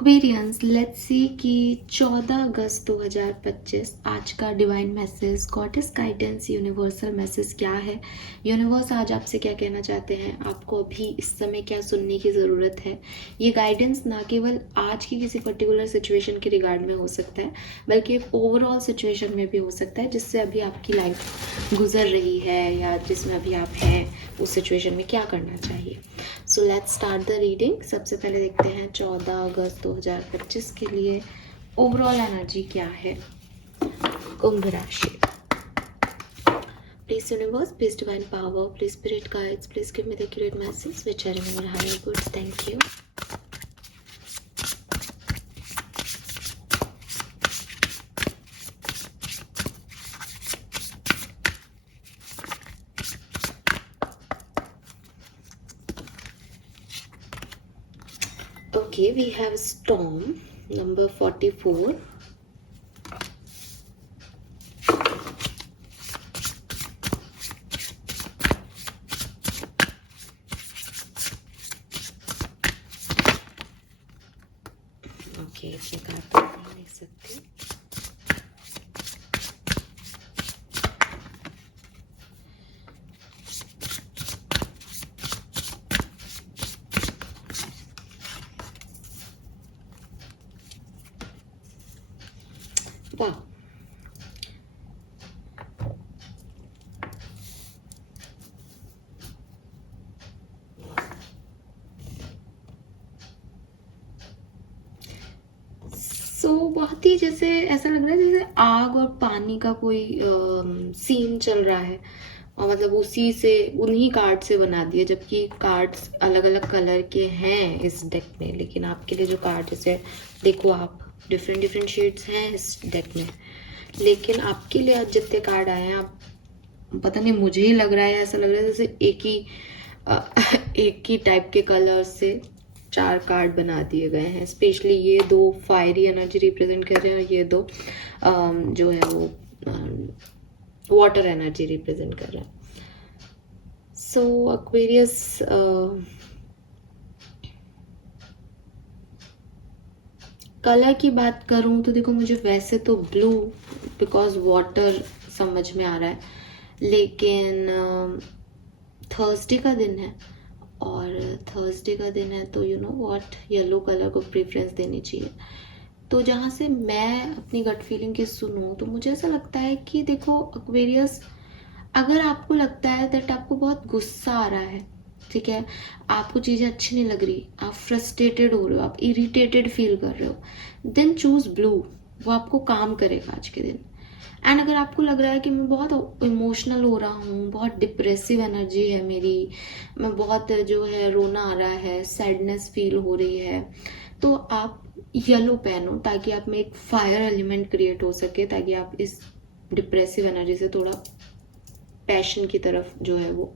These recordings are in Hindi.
एक्वेरियंस लेट्स सी कि 14 अगस्त 2025 आज का divine message, goddess guidance, universal message क्या है। यूनिवर्स आज आपसे क्या कहना चाहते हैं, आपको अभी इस समय क्या सुनने की ज़रूरत है। ये गाइडेंस ना केवल आज की किसी पर्टिकुलर सिचुएशन के रिगार्ड में हो सकता है, बल्कि एक ओवरऑल सिचुएशन में भी हो सकता है जिससे अभी आपकी लाइफ गुजर रही है या जिसमें अभी आप हैं उस सिचुएशन में क्या करना चाहिए। So let's start the reading. सबसे पहले देखते हैं 14 अगस्त 2025 के लिए ओवरऑल एनर्जी क्या है कुंभ राशि। Please universe, please divine power, please spirit guides, please give me the accurate message which I remember higher goods. Thank you. Okay, we have storm number 44. Okay, इसमें कार्ड नहीं देख सकती। वाह, बहुत ही जैसे ऐसा लग रहा है जैसे आग और पानी का कोई सीन चल रहा है, और मतलब उसी से उन्हीं कार्ड से बना दिए, जबकि कार्ड्स अलग अलग कलर के हैं इस डेक में। लेकिन आपके लिए जो कार्ड जैसे देखो आप, डिफरेंट डिफरेंट शेड्स हैं इस डेक में, लेकिन आपके लिए आज जितने कार्ड आए हैं, आप पता नहीं, मुझे ही लग रहा है, ऐसा लग रहा है जैसे एक ही टाइप के कलर से 4 कार्ड बना दिए गए हैं। स्पेशली ये 2 फायरी एनर्जी रिप्रेजेंट कर रहे हैं और ये 2 जो है वो वाटर एनर्जी रिप्रेजेंट कर रहे हैं। सो एक्वेरियस कलर की बात करूं तो देखो, मुझे वैसे तो ब्लू बिकॉज वाटर समझ में आ रहा है, लेकिन थर्सडे का दिन है और थर्सडे का दिन है तो you know what, yellow colour को प्रेफरेंस देनी चाहिए। तो जहाँ से मैं अपनी गट फीलिंग की सुनूं तो मुझे ऐसा लगता है कि देखो एक्वेरियस, अगर आपको लगता है दैट आपको बहुत गुस्सा आ रहा है, ठीक है, आपको चीज़ें अच्छी नहीं लग रही, आप फ्रस्ट्रेटेड हो रहे हो, आप इरिटेटेड फील कर रहे हो, देन चूज ब्लू। वो आपको काम करेगा आज के दिन। एंड अगर आपको लग रहा है कि मैं बहुत इमोशनल हो रहा हूँ, बहुत डिप्रेसिव एनर्जी है मेरी, मैं बहुत जो है रोना आ रहा है, सैडनेस फील हो रही है, तो आप येलो पहनो ताकि आप में एक फायर एलिमेंट क्रिएट हो सके, ताकि आप इस डिप्रेसिव एनर्जी से थोड़ा पैशन की तरफ जो है वो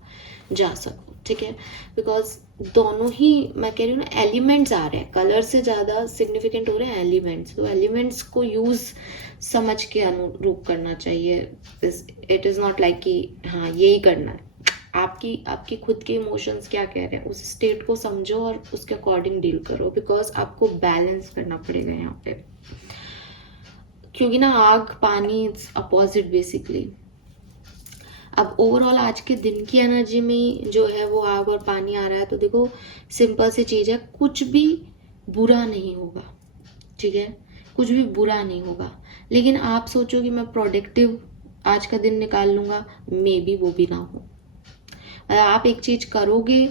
जा सको, ठीक है। बिकॉज दोनों ही, मैं कह रही हूँ ना, एलिमेंट्स आ रहे हैं, कलर से ज़्यादा सिग्निफिकेंट हो रहे हैं एलिमेंट्स। तो एलिमेंट्स को यूज़ समझ के अनुरूप करना चाहिए। इट इज़ नॉट लाइक कि हाँ यही करना है। आपकी खुद के इमोशंस क्या कह रहे हैं, उस स्टेट को समझो और उसके अकॉर्डिंग डील करो, बिकॉज आपको बैलेंस करना पड़ेगा यहाँ पे। क्योंकि ना आग पानी इट्स अपोजिट बेसिकली। अब ओवरऑल आज के दिन की एनर्जी में जो है वो आग और पानी आ रहा है, तो देखो सिंपल सी चीज़ है, कुछ भी बुरा नहीं होगा, ठीक है, कुछ भी बुरा नहीं होगा। लेकिन आप सोचो कि मैं प्रोडक्टिव आज का दिन निकाल लूँगा, मे बी वो भी ना हो। आप एक चीज़ करोगे,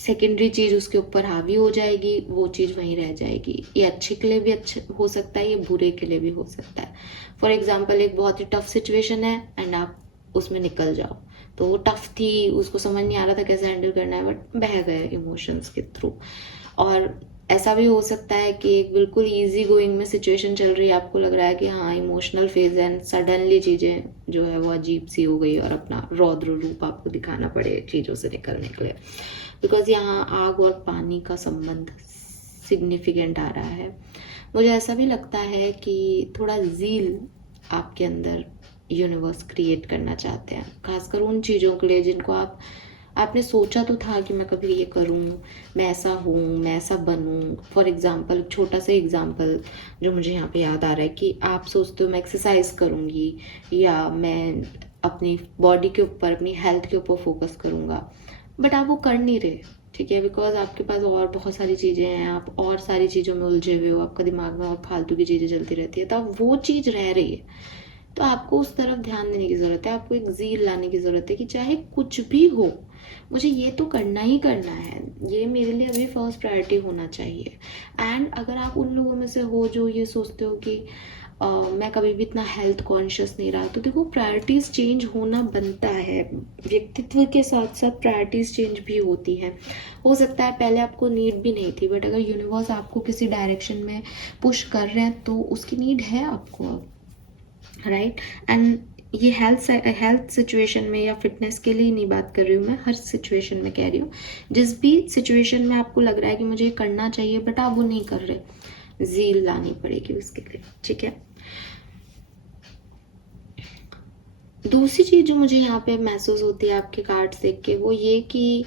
सेकेंडरी चीज़ उसके ऊपर हावी हो जाएगी, वो चीज़ वहीं रह जाएगी। ये अच्छे के लिए भी अच्छा हो सकता है, ये बुरे के लिए भी हो सकता है। फॉर एग्जाम्पल, एक बहुत ही टफ सिचुएशन है एंड आप उसमें निकल जाओ, तो वो टफ थी, उसको समझ नहीं आ रहा था कैसे हैंडल करना है, बट बह गए इमोशंस के थ्रू। और ऐसा भी हो सकता है कि एक बिल्कुल इजी गोइंग में सिचुएशन चल रही है, आपको लग रहा है कि हाँ इमोशनल फेज है, एंड सडनली चीज़ें जो है वो अजीब सी हो गई और अपना रौद्र रूप आपको दिखाना पड़े चीज़ों से निकलने के लिए। बिकॉज यहाँ आग और पानी का संबंध सिग्निफिकेंट आ रहा है। मुझे ऐसा भी लगता है कि थोड़ा ज़ील आपके अंदर यूनिवर्स क्रिएट करना चाहते हैं, खासकर उन चीज़ों के लिए जिनको आप आपने सोचा तो था कि मैं कभी ये करूँ, मैं ऐसा हूँ, मैं ऐसा बनूँ। फॉर एग्जाम्पल, छोटा सा एग्जाम्पल जो मुझे यहाँ पे याद आ रहा है कि आप सोचते हो मैं एक्सरसाइज करूँगी या मैं अपनी बॉडी के ऊपर, अपनी हेल्थ के ऊपर फोकस करूँगा, बट आप वो कर नहीं रहे, ठीक है, बिकॉज आपके पास और बहुत सारी चीज़ें हैं, आप और सारी चीज़ों में उलझे हुए हो, आपका दिमाग में और फालतू की चीज़ें चलती रहती है, तो आप वो चीज़ रह रही है, तो आपको उस तरफ ध्यान देने की ज़रूरत है। आपको एक ज़ील लाने की ज़रूरत है कि चाहे कुछ भी हो, मुझे ये तो करना ही करना है, ये मेरे लिए अभी फर्स्ट प्रायोरिटी होना चाहिए। एंड अगर आप उन लोगों में से हो जो ये सोचते हो कि मैं कभी भी इतना हेल्थ कॉन्शियस नहीं रहा, तो देखो प्रायोरिटीज़ चेंज होना बनता है, व्यक्तित्व के साथ साथ प्रायोरिटीज़ चेंज भी होती हैं। हो सकता है पहले आपको नीड भी नहीं थी, बट अगर यूनिवर्स आपको किसी डायरेक्शन में पुश कर रहे हैं तो उसकी नीड है आपको अब, राइट। एंड ये हेल्थ सिचुएशन में या फिटनेस के लिए नहीं बात कर रही हूँ मैं, हर सिचुएशन में कह रही हूँ। जिस भी सिचुएशन में आपको लग रहा है कि मुझे ये करना चाहिए बट आप वो नहीं कर रहे, ज़ील लानी पड़ेगी उसके लिए, ठीक है। दूसरी चीज़ जो मुझे यहाँ पे महसूस होती है आपके कार्ड्स देख के, वो ये कि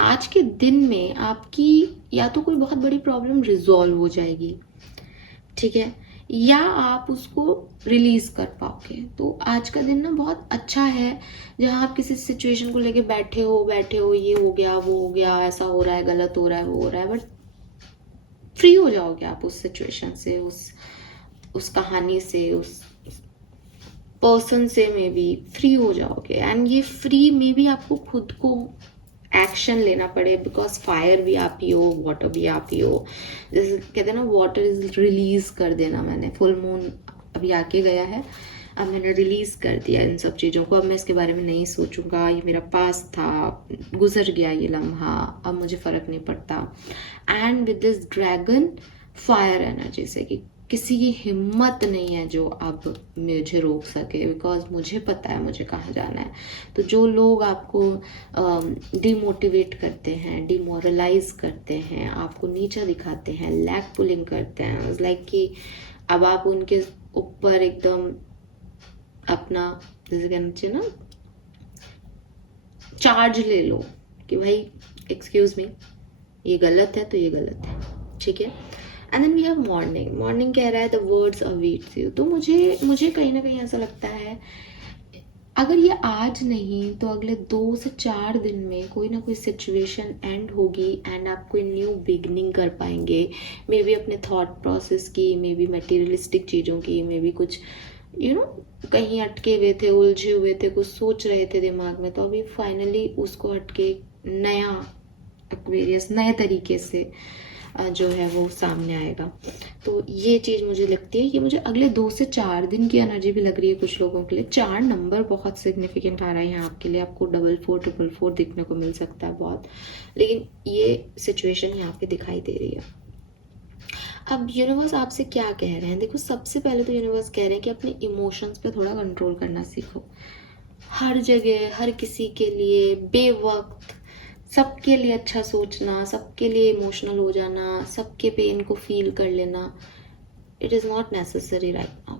आज के दिन में आपकी या तो कोई बहुत बड़ी प्रॉब्लम रिजॉल्व हो जाएगी, ठीक है, या आप उसको रिलीज कर पाओगे। तो आज का दिन ना बहुत अच्छा है, जहाँ आप किसी सिचुएशन को लेके बैठे हो, ये हो गया, वो हो गया, ऐसा हो रहा है, गलत हो रहा है, वो हो रहा है, बट फ्री हो जाओगे आप उस सिचुएशन से, उस कहानी से, उस पर्सन से में भी फ्री हो जाओगे। एंड ये फ्री में भी आपको खुद को एक्शन लेना पड़े, बिकॉज फायर भी आप ही हो, वाटर भी आप ही हो। जैसे कहते हैं ना, वाटर इज रिलीज कर देना। मैंने फुल मून अभी आके गया है, अब मैंने रिलीज कर दिया इन सब चीज़ों को। अब मैं इसके बारे में नहीं सोचूंगा, ये मेरा पास था, गुजर गया ये लम्हा, अब मुझे फर्क नहीं पड़ता। And with this dragon fire energy से कि किसी की हिम्मत नहीं है जो अब मुझे रोक सके, बिकॉज मुझे पता है मुझे कहाँ जाना है। तो जो लोग आपको डिमोटिवेट करते हैं, डिमोरलाइज करते हैं, आपको नीचा दिखाते हैं, लैक पुलिंग करते हैं, लाइक कि अब आप उनके ऊपर एकदम अपना, जैसे कहना चाहिए ना, चार्ज ले लो कि भाई एक्सक्यूज मी, ये गलत है तो ये गलत है, ठीक है। And then we have morning. Morning कह रहा है द वर्ड्स अवेट्स यू। तो मुझे कहीं ना कहीं ऐसा लगता है, अगर ये आज नहीं तो अगले 2 से 4 दिन में कोई ना कोई सिचुएशन एंड होगी एंड आप कोई न्यू बिगनिंग कर पाएंगे। मे बी अपने थॉट प्रोसेस की, मे बी मटेरियलिस्टिक चीज़ों की, मे बी कुछ कहीं अटके हुए थे, उलझे हुए थे, कुछ सोच रहे थे दिमाग में, तो अभी फाइनली उसको हटके नया एक्वेरियस, नए तरीके से जो है वो सामने आएगा। तो ये चीज़ मुझे लगती है, ये मुझे अगले 2 से 4 दिन की एनर्जी भी लग रही है कुछ लोगों के लिए। 4 नंबर बहुत सिग्निफिकेंट आ रहा है यहाँ आपके लिए, आपको 4444 दिखने को मिल सकता है बहुत, लेकिन ये सिचुएशन यहाँ पे दिखाई दे रही है। अब यूनिवर्स आपसे क्या कह रहे हैं, देखो सबसे पहले तो यूनिवर्स कह रहे हैं कि अपने इमोशंस पे थोड़ा कंट्रोल करना सीखो। हर जगह, हर किसी के लिए बेवक्त, सबके लिए अच्छा सोचना, सबके लिए इमोशनल हो जाना, सबके पेन को फील कर लेना, it is not necessary right now,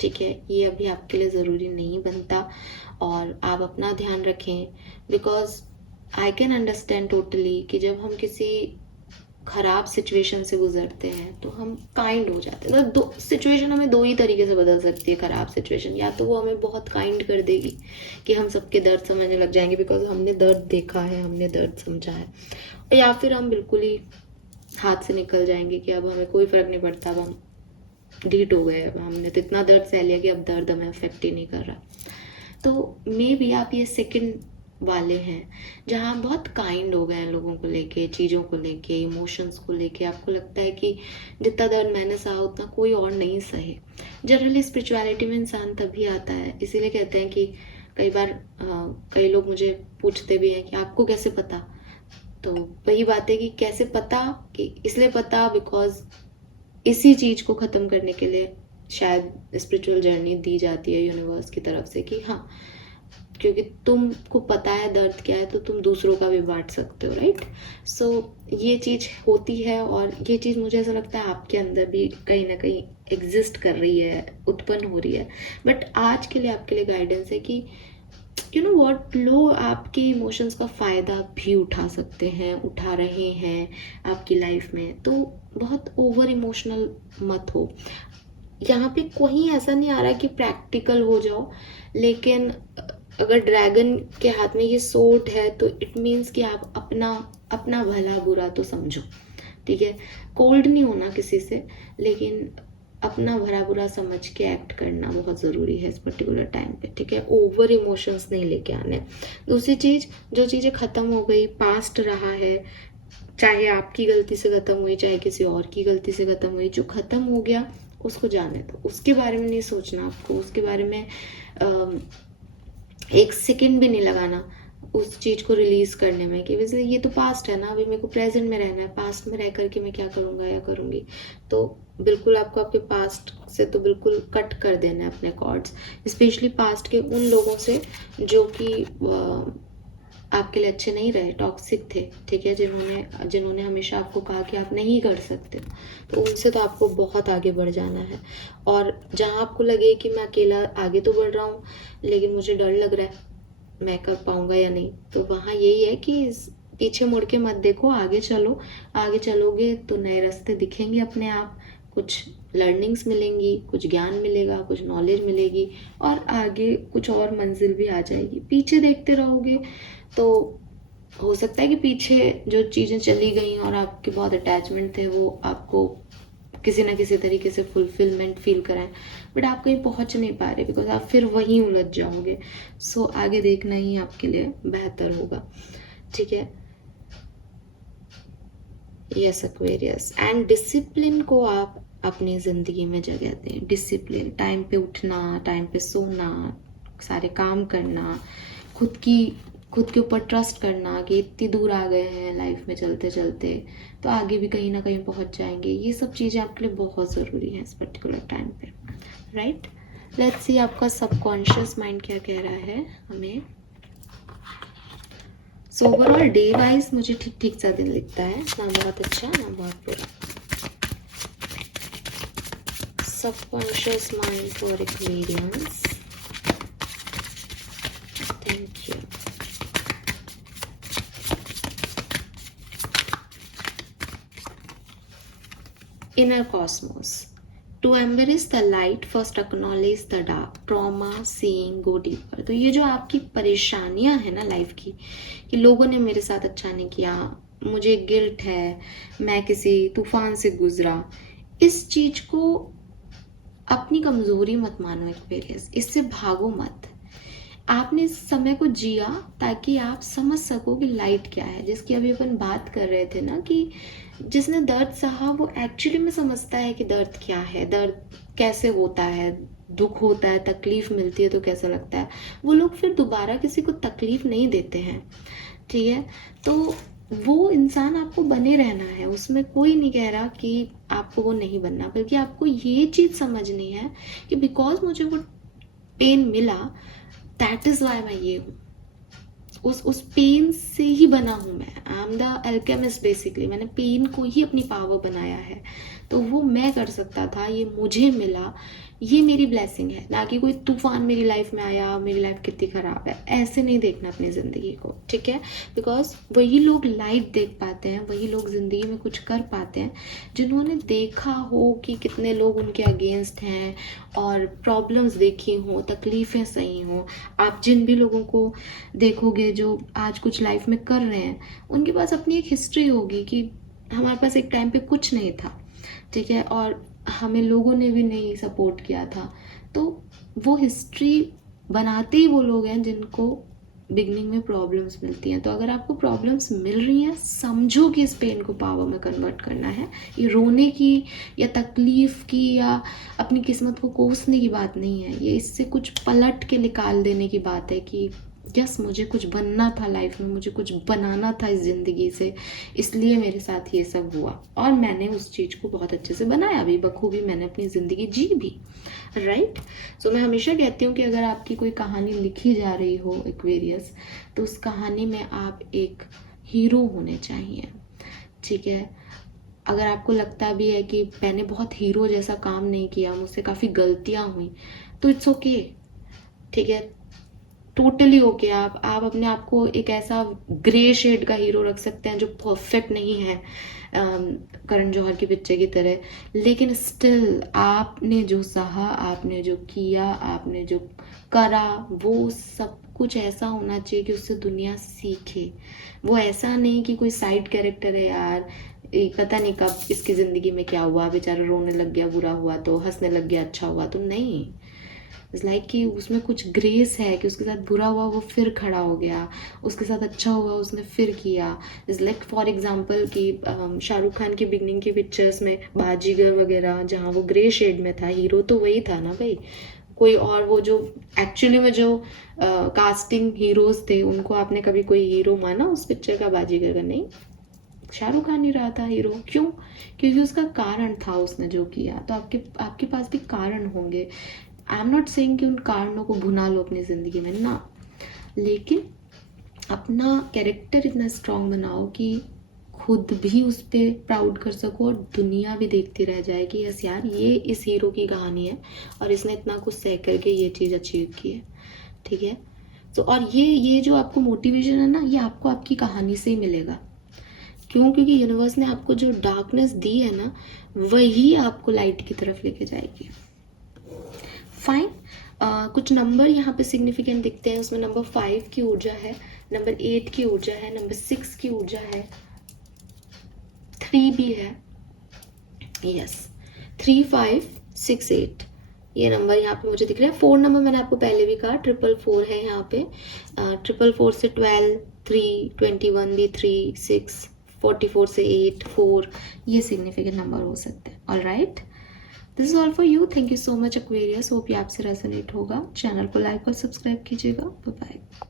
ठीक है। ये अभी आपके लिए ज़रूरी नहीं बनता, और आप अपना ध्यान रखें, because I can understand totally कि जब हम किसी खराब सिचुएशन से गुजरते हैं तो हम काइंड हो जाते हैं। मतलब दो सिचुएशन हमें 2 ही तरीके से बदल सकती है खराब सिचुएशन, या तो वो हमें बहुत काइंड कर देगी कि हम सबके दर्द समझने लग जाएंगे बिकॉज हमने दर्द देखा है, हमने दर्द समझा है, या फिर हम बिल्कुल ही हाथ से निकल जाएंगे कि अब हमें कोई फर्क नहीं पड़ता, अब हम ढीठ हो गए, अब हमने तो इतना दर्द सह लिया कि अब दर्द हमें अफेक्ट ही नहीं कर रहा। तो मे बी आप ये सेकंड वाले हैं, जहाँ बहुत काइंड हो गए हैं लोगों को लेके, चीज़ों को लेके, इमोशंस को लेके। आपको लगता है कि जितना दर्द मैंने सहा उतना कोई और नहीं सहे। जनरली स्पिरिचुअलिटी में इंसान तभी आता है, इसीलिए कहते हैं कि कई बार कई लोग मुझे पूछते भी हैं कि आपको कैसे पता। तो वही बात है कि कैसे पता, कि इसलिए पता बिकॉज इसी चीज़ को ख़त्म करने के लिए शायद स्पिरिचुअल जर्नी दी जाती है यूनिवर्स की तरफ से कि हाँ क्योंकि तुमको पता है दर्द क्या है तो तुम दूसरों का भी बांट सकते हो, राइट? सो ये चीज़ होती है, और ये चीज़ मुझे ऐसा लगता है आपके अंदर भी कहीं ना कहीं एग्जिस्ट कर रही है, उत्पन्न हो रही है। बट आज के लिए आपके लिए गाइडेंस है कि यू नो व्हाट, लोग आपके इमोशंस का फ़ायदा भी उठा सकते हैं, उठा रहे हैं आपकी लाइफ में। तो बहुत ओवर इमोशनल मत हो। यहाँ पे कोई ऐसा नहीं आ रहा है कि प्रैक्टिकल हो जाओ, लेकिन अगर ड्रैगन के हाथ में ये सोट है तो इट मीन्स कि आप अपना अपना भला बुरा तो समझो, ठीक है? कोल्ड नहीं होना किसी से, लेकिन अपना भला बुरा समझ के एक्ट करना बहुत ज़रूरी है इस पर्टिकुलर टाइम पे, ठीक है? ओवर इमोशंस नहीं लेके आने। दूसरी चीज़, जो चीज़ें ख़त्म हो गई, पास्ट रहा है, चाहे आपकी गलती से ख़त्म हुई, चाहे किसी और की गलती से ख़त्म हुई, जो ख़त्म हो गया उसको जाने दो, उसके बारे में नहीं सोचना आपको, उसके बारे में एक सेकंड भी नहीं लगाना उस चीज़ को रिलीज़ करने में कि वैसे ये तो पास्ट है ना, अभी मेरे को प्रेजेंट में रहना है, पास्ट में रह करके मैं क्या करूँगा या करूँगी। तो बिल्कुल आपको आपके पास्ट से तो बिल्कुल कट कर देना है अपने कॉर्ड्स, स्पेशली पास्ट के उन लोगों से जो कि आपके लिए अच्छे नहीं रहे, टॉक्सिक थे, ठीक है? जिन्होंने हमेशा आपको कहा कि आप नहीं कर सकते, तो उनसे तो आपको बहुत आगे बढ़ जाना है। और जहाँ आपको लगे कि मैं अकेला आगे तो बढ़ रहा हूँ लेकिन मुझे डर लग रहा है मैं कर पाऊंगा या नहीं, तो वहाँ यही है कि पीछे मुड़ के मत देखो, आगे चलो। आगे चलोगे तो नए रास्ते दिखेंगे अपने आप, कुछ लर्निंग्स मिलेंगी, कुछ ज्ञान मिलेगा, कुछ नॉलेज मिलेगी, और आगे कुछ और मंजिल भी आ जाएगी। पीछे देखते रहोगे तो हो सकता है कि पीछे जो चीज़ें चली गई और आपके बहुत अटैचमेंट थे वो आपको किसी ना किसी तरीके से फुलफिलमेंट फील कराएं, बट आप कहीं पहुंच नहीं पा रहे बिकॉज आप फिर वहीं उलझ जाओगे। सो आगे देखना ही आपके लिए बेहतर होगा, ठीक है? यस एक्वेरियस, एंड डिसिप्लिन को आप अपनी ज़िंदगी में जगह दें। डिसिप्लिन, टाइम पे उठना, टाइम पे सोना, सारे काम करना, खुद के ऊपर ट्रस्ट करना कि इतनी दूर आ गए हैं लाइफ में चलते चलते, तो आगे भी कहीं ना कहीं पहुंच जाएंगे। ये सब चीज़ें आपके लिए बहुत ज़रूरी हैं इस पर्टिकुलर टाइम पे, राइट? लेट्स सी आपका सबकॉन्शियस माइंड क्या कह रहा है हमें। सो ओवरऑल डे वाइज मुझे ठीक ठीक सा दिन लिखता है, ना बहुत अच्छा ना बहुत बुरा। Subconscious mind for Aquarians, thank you. Inner cosmos. To embrace the light, first acknowledge the dark. Trauma, seeing, go deeper. तो ये जो आपकी परेशानियां हैं ना लाइफ की, कि लोगों ने मेरे साथ अच्छा नहीं किया, मुझे गिल्ट है, मैं किसी तूफान से गुजरा, इस चीज को अपनी कमजोरी मत मानो एक्वेरियस, इससे भागो मत। आपने इस समय को जिया ताकि आप समझ सको कि लाइट क्या है, जिसकी अभी अपन बात कर रहे थे ना, कि जिसने दर्द सहा वो एक्चुअली में समझता है कि दर्द क्या है, दर्द कैसे होता है, दुख होता है, तकलीफ मिलती है तो कैसा लगता है। वो लोग फिर दोबारा किसी को तकलीफ नहीं देते हैं, ठीक है? तो वो इंसान आपको बने रहना है, उसमें कोई नहीं कह रहा कि आपको वो नहीं बनना, बल्कि आपको ये चीज़ समझनी है कि बिकॉज मुझे वो पेन मिला, दैट इज़ वाई मैं ये हूँ, उस पेन से ही बना हूँ मैं। I am the alchemist basically, मैंने पेन को ही अपनी पावर बनाया है, तो वो मैं कर सकता था, ये मुझे मिला, ये मेरी ब्लेसिंग है, ना कि कोई तूफान मेरी लाइफ में आया, मेरी लाइफ कितनी ख़राब है। ऐसे नहीं देखना अपनी ज़िंदगी को, ठीक है? बिकॉज वही लोग लाइट देख पाते हैं, वही लोग ज़िंदगी में कुछ कर पाते हैं जिन्होंने देखा हो कि कितने लोग उनके अगेंस्ट हैं और प्रॉब्लम्स देखी हों, तकलीफ़ें सही हों। आप जिन भी लोगों को देखोगे जो आज कुछ लाइफ में कर रहे हैं, उनके पास अपनी एक हिस्ट्री होगी कि हमारे पास एक टाइम पे कुछ नहीं था, ठीक है? और हमें लोगों ने भी नहीं सपोर्ट किया था, तो वो हिस्ट्री बनाते ही वो लोग हैं जिनको बिगनिंग में प्रॉब्लम्स मिलती हैं। तो अगर आपको प्रॉब्लम्स मिल रही हैं, समझो कि इस पेन को पावर में कन्वर्ट करना है। ये रोने की या तकलीफ की या अपनी किस्मत को कोसने की बात नहीं है, ये इससे कुछ पलट के निकाल देने की बात है कि यस, मुझे कुछ बनना था लाइफ में, मुझे कुछ बनाना था इस ज़िंदगी से, इसलिए मेरे साथ ये सब हुआ और मैंने उस चीज़ को बहुत अच्छे से बनाया भी, बखूबी मैंने अपनी ज़िंदगी जी भी, राइट। सो मैं हमेशा कहती हूँ कि अगर आपकी कोई कहानी लिखी जा रही हो एक्वेरियस, तो उस कहानी में आप एक हीरो होने चाहिए, ठीक है। अगर आपको लगता भी है कि मैंने बहुत हीरो जैसा काम नहीं किया, मुझसे काफ़ी गलतियाँ हुई, तो इट्स ओके, ठीक है, टोटली ओके। आप अपने आप को एक ऐसा ग्रे शेड का हीरो रख सकते हैं जो परफेक्ट नहीं है करण जौहर की पिक्चर की तरह, लेकिन स्टिल आपने जो सहा, आपने जो किया, आपने जो करा, वो सब कुछ ऐसा होना चाहिए कि उससे दुनिया सीखे। वो ऐसा नहीं कि कोई साइड कैरेक्टर है यार, पता नहीं कब इसकी ज़िंदगी में क्या हुआ, बेचारा रोने लग गया, बुरा हुआ तो, हंसने लग गया, अच्छा हुआ तो, नहीं। इट्स लाइक कि उसमें कुछ ग्रेस है कि उसके साथ बुरा हुआ वो फिर खड़ा हो गया, उसके साथ अच्छा हुआ उसने फिर किया। इट्स लाइक फॉर एग्जांपल कि शाहरुख खान की बिगनिंग की पिक्चर्स में बाजीगर वगैरह, जहाँ वो ग्रे शेड में था, हीरो तो वही था ना भाई, कोई और वो जो एक्चुअली में जो कास्टिंग हीरोज थे उनको आपने कभी कोई हीरो माना उस पिक्चर का, बाजीगर का? नहीं, शाहरुख खान ही रहा था हीरो। क्यों? क्योंकि उसका कारण था उसने जो किया। तो आपके पास भी कारण होंगे। आई एम नॉट सेइंग कि उन कारणों को भुना लो अपनी ज़िंदगी में ना, लेकिन अपना कैरेक्टर इतना स्ट्रांग बनाओ कि खुद भी उस पर प्राउड कर सको और दुनिया भी देखती रह जाए कि यस यार, ये इस हीरो की कहानी है और इसने इतना कुछ सह करके ये चीज़ अचीव की है, ठीक है। तो और ये जो आपको मोटिवेशन है ना, ये आपको आपकी कहानी से ही मिलेगा। क्यों? क्योंकि यूनिवर्स ने आपको जो डार्कनेस दी है ना, वही आपको लाइट की तरफ लेके जाएगी। फाइन। कुछ नंबर यहाँ पे सिग्निफिकेंट दिखते हैं। उसमें नंबर 5 की ऊर्जा है, नंबर 8 की ऊर्जा है, नंबर 6 की ऊर्जा है, 3 भी है, यस, 3, 5, 6, 8 ये नंबर यहाँ पे मुझे दिख रहा है। 4 नंबर मैंने आपको पहले भी कहा, 444 है यहाँ पे। 444 से 12, 3, 21 भी 3, 6, 44 से 8, 4, ये सिग्निफिकेंट नंबर हो सकते हैं। All right, this is all for you. Thank you so much Aquarius. Hope ये आपसे रेजोनेट होगा। चैनल को लाइक और सब्सक्राइब कीजिएगा। Bye bye.